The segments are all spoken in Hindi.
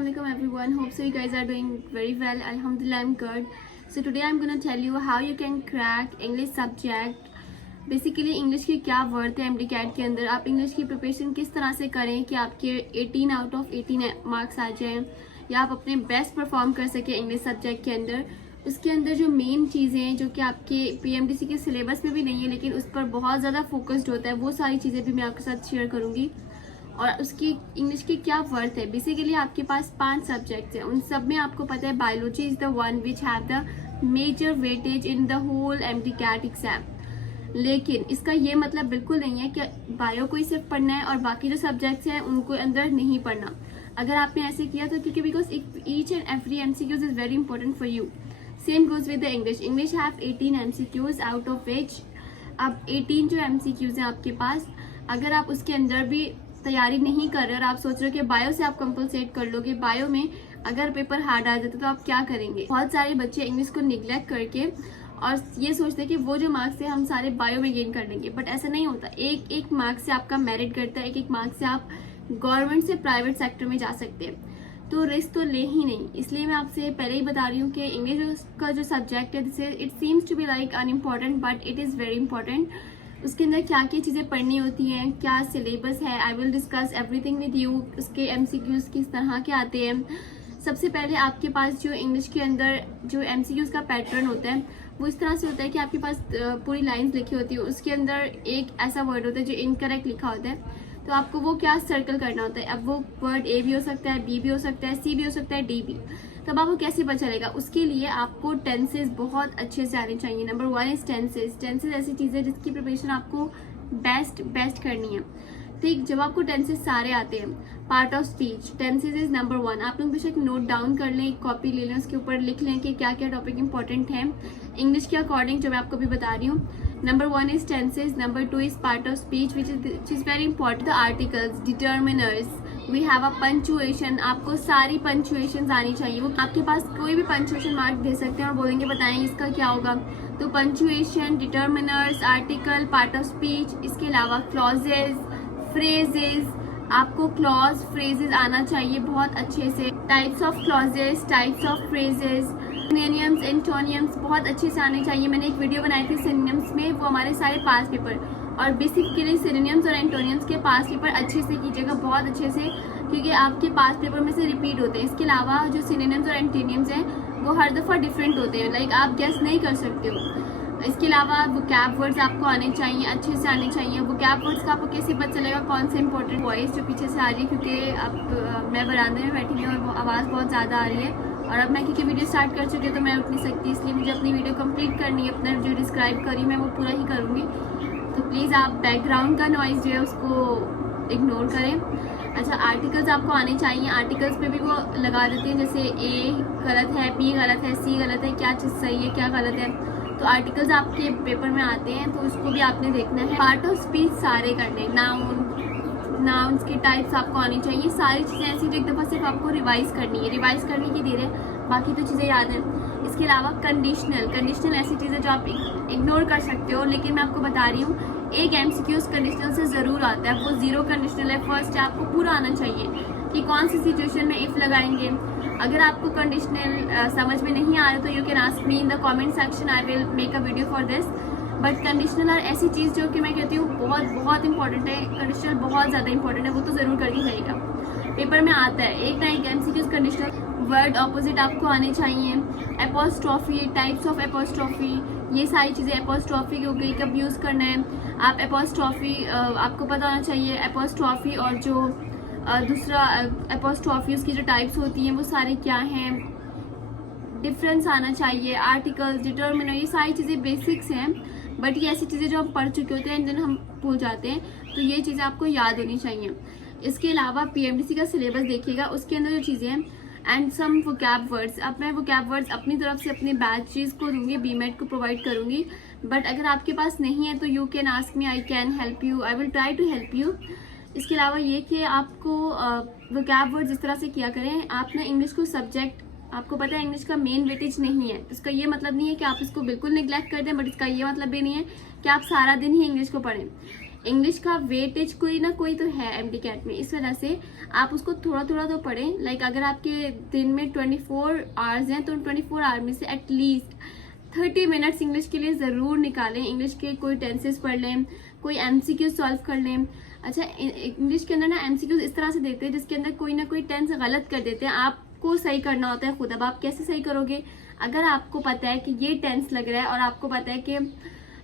Assalamualaikum everyone. Hope so you guys are doing very well. Alhamdulillah, I'm good. So today I'm gonna tell you how you can crack English subject. Basically English की क्या वर्थ है एमडीकैट के अंदर, आप इंग्लिश की प्रिपरेशन किस तरह से करें कि आपके 18 आउट ऑफ 18 मार्क्स आ जाएं या आप अपने बेस्ट परफॉर्म कर सकें इंग्लिश सब्जेक्ट के अंदर। उसके अंदर जो मेन चीज़ें हैं जो कि आपके पीएमडीसी के सिलेबस में भी नहीं है लेकिन उस पर बहुत ज़्यादा फोकस्ड होता है, वो सारी चीज़ें भी मैं आपके साथ शेयर करूँगी। और उसकी इंग्लिश की क्या वर्थ है। बेसिकली आपके पास 5 सब्जेक्ट्स हैं, उन सब में आपको पता है biology is the one which have the major weightage in the whole MDCAT exam. लेकिन इसका ये मतलब बिल्कुल नहीं है कि बायो को ही सिर्फ पढ़ना है और बाकी जो सब्जेक्ट्स हैं उनको अंदर नहीं पढ़ना। अगर आपने ऐसे किया तो क्योंकि because each and every MCQs is very important for you. Same goes with the English have 18 MCQs out of which अब 18 जो एमसीक्यूज हैं आपके पास, अगर आप उसके अंदर भी तैयारी नहीं कर रहे और आप सोच रहे हो कि बायो से आप कंपलसेट कर लोगे, बायो में अगर पेपर हार्ड आ जाता तो आप क्या करेंगे। बहुत सारे बच्चे इंग्लिश को निगलेक्ट करके और ये सोचते हैं कि वो जो मार्क्स है हम सारे बायो में गेन कर लेंगे, बट ऐसा नहीं होता। एक एक मार्क्स से आपका मेरिट करता है, एक एक मार्क्स से आप गवर्नमेंट से प्राइवेट सेक्टर में जा सकते हैं, तो रिस्क तो ले ही नहीं। इसलिए मैं आपसे पहले ही बता रही हूँ कि इंग्लिश का जो सब्जेक्ट है जिसे it seems to be like unimportant but it is very important. उसके अंदर क्या क्या चीज़ें पढ़नी होती हैं, क्या सिलेबस है, I will discuss everything with you. उसके एमसीक्यूज किस तरह के आते हैं। सबसे पहले आपके पास जो इंग्लिश के अंदर जो एमसीक्यूज का पैटर्न होता है वो इस तरह से होता है कि आपके पास पूरी लाइंस लिखी होती है, उसके अंदर एक ऐसा वर्ड होता है जो इनकरेक्ट लिखा होता है, तो आपको वो क्या सर्कल करना होता है। अब वो वर्ड ए भी हो सकता है, बी भी हो सकता है, सी भी हो सकता है, डी भी। तब आपको कैसे पता चलेगा, उसके लिए आपको टेंसेज बहुत अच्छे से आने चाहिए। Number 1 is tenses. टेंसेज ऐसी चीज़ है जिसकी प्रिपरेशन आपको बेस्ट करनी है। ठीक, जब आपको टेंसेज सारे आते हैं, part of speech tenses is number 1। आप लोग बेशक नोट डाउन कर लें, एक कॉपी ले लें, उसके ऊपर लिख लें कि क्या क्या टॉपिक इंपॉर्टेंट है इंग्लिश के अकॉर्डिंग जो मैं आपको भी बता रही हूँ। Number 1 is tenses, number 2 is part of speech which is very important. The articles, determiners, we have a punctuation. आपको सारी पंचुएशन आनी चाहिए। वो आपके पास कोई भी पंचुएशन मार्क दे सकते हैं और बोलेंगे बताएं इसका क्या होगा। तो punctuation, determiners, article, part of speech, इसके अलावा क्लॉजेज, फ्रेजेस, आपको क्लॉज फ्रेजेस आना चाहिए बहुत अच्छे से। Types of clauses, types of phrases, synonyms, एंटोनियम्स बहुत अच्छे से आने चाहिए। मैंने एक वीडियो बनाई थी सिनोनिम्स में, वो हमारे सारे पास पेपर, और बेसिकली सिनोनिम्स और एंटोनियम्स के पास पेपर अच्छे से कीजिएगा, बहुत अच्छे से, क्योंकि आपके पास पेपर में से रिपीट होते हैं। इसके अलावा जो सिनोनिम्स और एंटोनियम्स हैं वो हर दफ़ा डिफरेंट होते हैं, लाइक आप गेस नहीं कर सकते हो। इसके अलावा वोकैब वर्ड्स आपको आने चाहिए, अच्छे से आने चाहिए। वोकैब वर्ड्स का आपको कैसे पता चलेगा कौन से इंपॉर्टेंट। वॉइस जो पीछे से आ रही है क्योंकि अब मैं बरामदे में बैठी हूँ और आवाज़ बहुत ज़्यादा आ रही है, और अब मैं क्योंकि वीडियो स्टार्ट कर चुकी हूँ तो मैं उठ नहीं सकती, इसलिए मुझे अपनी वीडियो कंप्लीट करनी है। अपना जो डिस्क्राइब करी मैं वो पूरा ही करूँगी, तो प्लीज़ आप बैकग्राउंड का नॉइज़ जो है उसको इग्नोर करें। अच्छा, आर्टिकल्स आपको आने चाहिए। आर्टिकल्स पे भी वो लगा देते हैं, जैसे ए गलत है, बी गलत है, सी गलत है, क्या चीज़ सही है क्या गलत है, तो आर्टिकल्स आपके पेपर में आते हैं, तो उसको भी आपने देखना है। पार्ट ऑफ स्पीच सारे करने, नाउन्स की टाइप्स आपको आनी चाहिए। सारी चीज़ें ऐसी जो एक दफ़ा सिर्फ आपको रिवाइज करनी है, रिवाइज करने की देर है, बाकी तो चीज़ें याद हैं। इसके अलावा कंडीशनल ऐसी चीज़ें जो आप इग्नोर कर सकते हो, लेकिन मैं आपको बता रही हूँ एक एमसीक्यूज कंडीशनल से ज़रूर आता है, वो 0 कंडीशनल है। फर्स्ट आपको पूरा आना चाहिए कि कौन सी सिचुएशन में इफ़ लगाएंगे। अगर आपको कंडीशनल समझ में नहीं आ रहा तो you can ask me in the comment section, I will make a video for this. But conditional ऐसी चीज़ जो कि मैं कहती हूँ बहुत इंपॉर्टेंट है, कंडीशनल बहुत ज़्यादा इंपॉर्टेंट है, वो तो ज़रूर करके जाइएगा, पेपर में आता है। एक ना एक एमसीक्यूज कंडीशनल वर्ड ऑपोजिट आपको आने चाहिए। एपोस्ट्रॉफी, टाइप्स ऑफ एपोस्ट्रॉफी, ये सारी चीज़ें। एपोस्ट्रॉफी हो गई, कब यूज़ करना है आप एपोस्ट्रॉफी, आपको पता होना चाहिए। एपोस्ट्रॉफी और जो दूसरा एपोस्ट्रॉफी, उसकी जो टाइप्स होती हैं वो सारे क्या हैं, डिफरेंस आना चाहिए। आर्टिकल्स, डिटर्मिनर, ये सारी चीज़ें बेसिक्स हैं, बट ये ऐसी चीज़ें जो हम पढ़ चुके होते हैं देन हम भूल जाते हैं, तो ये चीज़ें आपको याद होनी चाहिए। इसके अलावा पीएमडीसी का सिलेबस देखिएगा, उसके अंदर जो चीज़ें हैं एंड सम वोकैब वर्ड्स। अब मैं वोकैब वर्ड्स अपनी तरफ से अपने बैचेस को दूंगी, बीमेट को प्रोवाइड करूंगी, बट अगर आपके पास नहीं है तो you can ask me, I can help you, I will try to help you. इसके अलावा ये कि आपको वोकैब वर्ड्स इस तरह से किया करें, आपने इंग्लिश को सब्जेक्ट, आपको पता है इंग्लिश का मेन वेटेज नहीं है, इसका ये मतलब नहीं है कि आप इसको बिल्कुल निगलेक्ट कर दें, बट इसका ये मतलब भी नहीं है कि आप सारा दिन ही इंग्लिश को पढ़ें। इंग्लिश का वेटेज कोई ना कोई तो है MCAT में, इस वजह से आप उसको थोड़ा थोड़ा तो पढ़ें। लाइक अगर आपके दिन में 24 आवर्स हैं तो 24 आवर में से एटलीस्ट 30 मिनट्स इंग्लिश के लिए ज़रूर निकालें। इंग्लिश के कोई टेंसेस पढ़ लें, कोई MCQ सॉल्व कर लें। अच्छा, इंग्लिश के अंदर ना MCQ इस तरह से देते हैं जिसके अंदर कोई ना कोई टेंस गलत कर देते हैं, आपको सही करना होता है खुद। अब आप कैसे सही करोगे? अगर आपको पता है कि ये टेंस लग रहा है और आपको पता है कि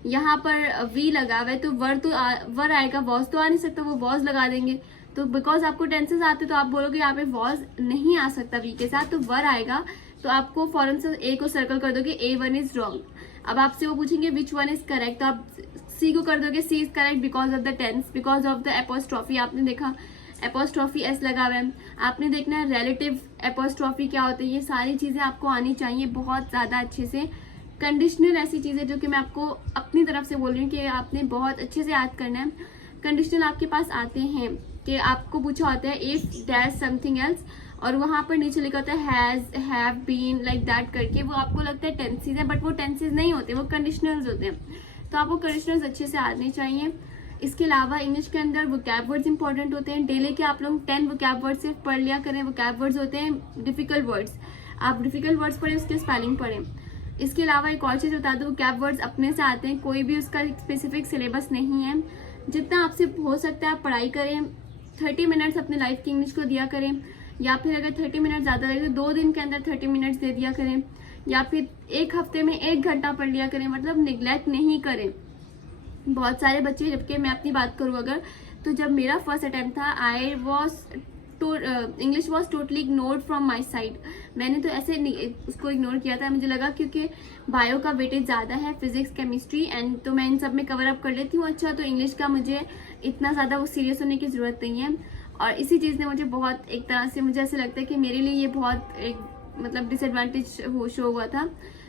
यहाँ पर वी लगा हुआ है तो वर आएगा, वॉज तो आ नहीं सकता, वो वॉज लगा देंगे। तो बिकॉज आपको टेंसेस आते तो आप बोलोगे यहाँ पे वॉज नहीं आ सकता वी के साथ, तो वर आएगा, तो आपको फॉरन से ए को सर्कल कर दोगे, A1 इज रॉन्ग। अब आपसे वो पूछेंगे विच वन इज करेक्ट, तो आप सी को कर दोगे C is correct because of the tense, because of the apostrophe. आपने देखा एपोस्ट्रॉफी एस लगा हुआ है, आपने देखना है रिलेटिव एपोस्ट्रॉफी क्या होती है। ये सारी चीज़ें आपको आनी चाहिए बहुत ज़्यादा अच्छे से। कंडीशनल ऐसी चीज़ें जो कि मैं आपको अपनी तरफ से बोल रही हूँ कि आपने बहुत अच्छे से याद करना है। कंडीशनल आपके पास आते हैं कि आपको पूछा होता है इफ डैश समथिंग एल्स, और वहाँ पर नीचे लिखा होता है has, have, been, like that करके। वो आपको लगता है टेंसेज है, बट वो टेंसेज नहीं होते, वो कंडीशनल्स होते हैं। तो आपको कंडीशनल्स अच्छे से आने चाहिए। इसके अलावा इंग्लिश के अंदर वोकैब वर्ड्स इंपॉर्टेंट होते हैं। डेली के आप लोग 10 वोकैब वर्ड्स सिर्फ पढ़ लिया करें। वोकैब वर्ड्स होते हैं डिफिकल्ट वर्ड्स, आप डिफिकल्ट वर्ड्स पढ़ें, उसके स्पेलिंग पढ़ें। इसके अलावा एक और चीज़ बता दूँ, वोकैब वर्ड्स अपने से आते हैं, कोई भी उसका स्पेसिफिक सिलेबस नहीं है। जितना आपसे हो सकता है आप पढ़ाई करें। 30 मिनट्स अपने लाइफ की इंग्लिश को दिया करें, या फिर अगर 30 मिनट ज़्यादा लगे तो 2 दिन के अंदर 30 मिनट्स दे दिया करें, या फिर एक हफ्ते में 1 घंटा पढ़ लिया करें। मतलब निगलेक्ट नहीं करें। बहुत सारे बच्चे, जबकि मैं अपनी बात करूँ अगर, तो जब मेरा फर्स्ट अटैम्प्ट था I was English was totally ignored from my side. मैंने तो ऐसे उसको इग्नोर किया था, मुझे लगा क्योंकि बायो का वेटेज ज़्यादा है, फिजिक्स, केमिस्ट्री एंड, तो मैं इन सब में कवर अप कर लेती हूँ। अच्छा, तो इंग्लिश का मुझे इतना ज़्यादा वो सीरियस होने की ज़रूरत नहीं है। और इसी चीज़ ने मुझे बहुत, एक तरह से मुझे ऐसा लगता है कि मेरे लिए ये बहुत एक मतलब डिसएडवांटेज शो हुआ था,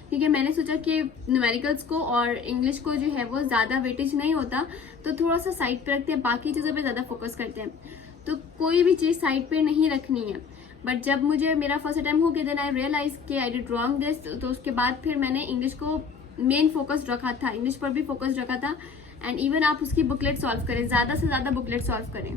क्योंकि मैंने सोचा कि न्यूमेरिकल्स को और इंग्लिश को जो है वो ज़्यादा वेटेज नहीं होता, तो थोड़ा सा साइड पे रखते हैं, बाकी चीज़ों पे ज़्यादा फोकस करते हैं। तो कोई भी चीज़ साइड पे नहीं रखनी है। बट जब मुझे मेरा फर्स्ट अटैम्प्ट हो गया, देन आई रियलाइज कि आई डिड रॉन्ग दिस, तो उसके बाद फिर मैंने इंग्लिश को मेन फोकस रखा था, इंग्लिश पर भी फोकस रखा था। एंड इवन आप उसकी बुकलेट सॉल्व करें, ज़्यादा से ज़्यादा बुकलेट सॉल्व करें।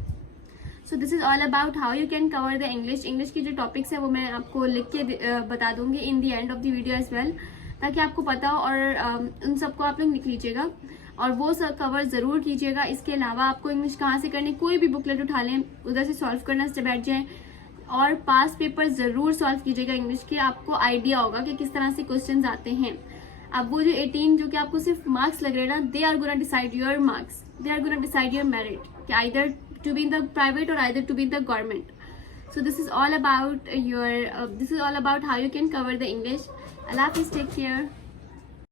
So this is all about how you can cover the English. English की जो टॉपिक्स है वो मैं आपको लिख के बता दूंगी in the end of the video as well, ताकि आपको पता हो, और उन सबको आप लोग लिख लीजिएगा और वो सब कवर ज़रूर कीजिएगा। इसके अलावा आपको इंग्लिश कहाँ से करनी, कोई भी बुकलेट उठा लें, उधर से सॉल्व करना से बैठ जाएँ, और पास पेपर ज़रूर सॉल्व कीजिएगा इंग्लिश के। आपको आइडिया होगा कि किस तरह से क्वेश्चन आते हैं। अब वो जो 18 जो कि आपको सिर्फ मार्क्स लग रहे हैं ना, they are gonna decide your marks, they are gonna decide your merit, कि either to be in the private or either to be in the government. So this is all about how you can cover the English. Allah Hafiz, take care.